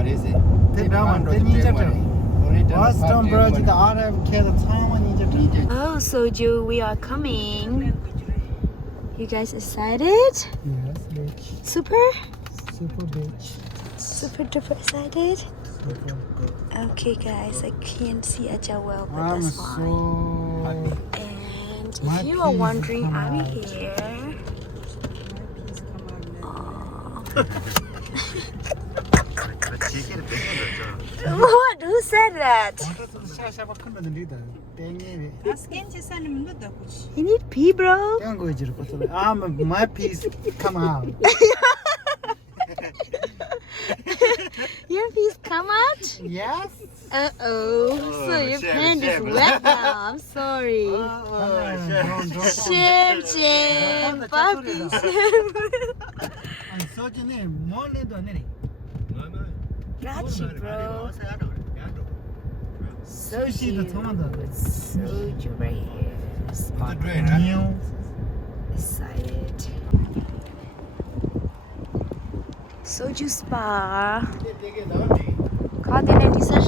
Oh, Soju, we are coming. You guys excited? Yes, bitch. Super? Super bitch. Super duper excited? Super bitch. Okay, guys, I can't see Aja well, but I'm that's so fine. And My if you are piece wondering, come I'm out. here. What? Who said that? You need pee, bro. My piece come out. Your piece come out? Yes. Uh-oh. So your pant is wet now. I'm sorry. Shame, shame. Puppy, shame. Got you, bro. So cute. Soju right here. Smart. Excited. Soju spa. Call the lady, sir.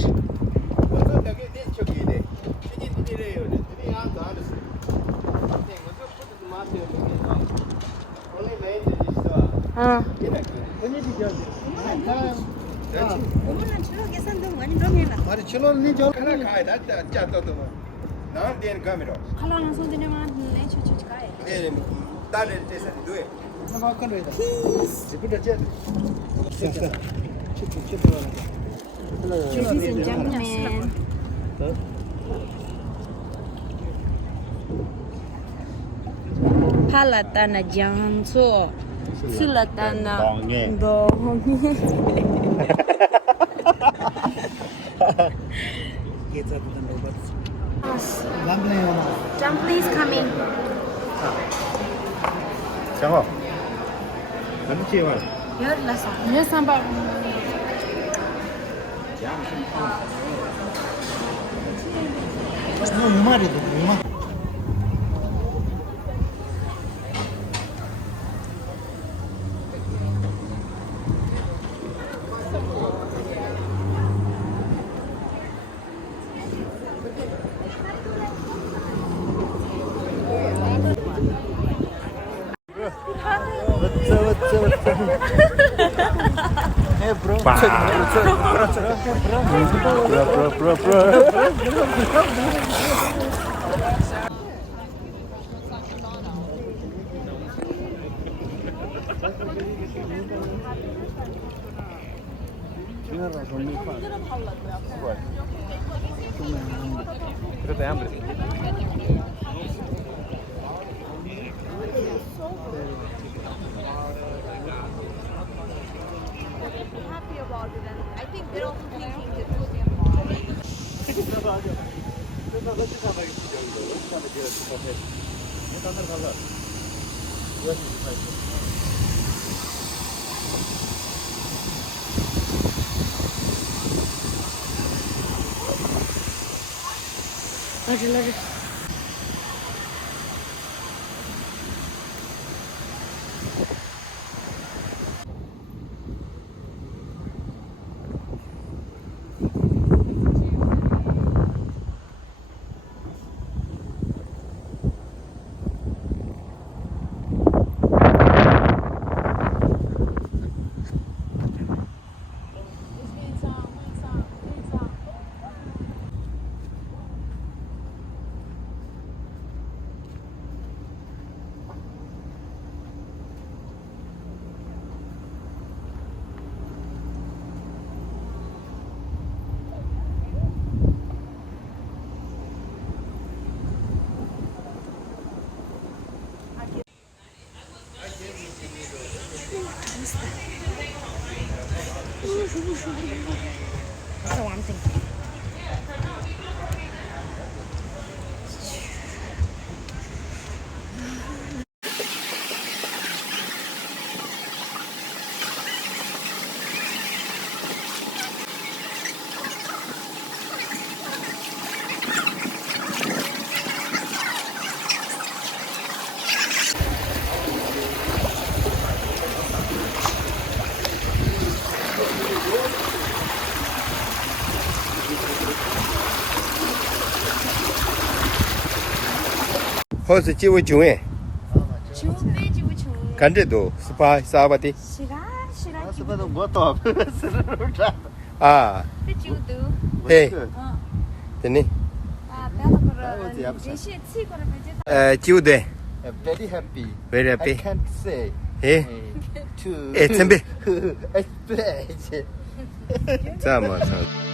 Ladies and gentlemen. Palatana Janso. Sulatana Donge. Dumplings coming. Yes, number. Hey, bro. Happy about it, and I think they're also thinking that Let That's what I'm thinking. 호스 지우 중에 주베 주주. 간제도 스파 사바티 시라 시라. Sebab buat top. 아 주도. 해 어. 됐니 아, 나도 그러. 제시 치고를 배제. 지우대 Very happy. very I happy can't say. 예 To 예, 선배. explain. 자, 뭐, 자.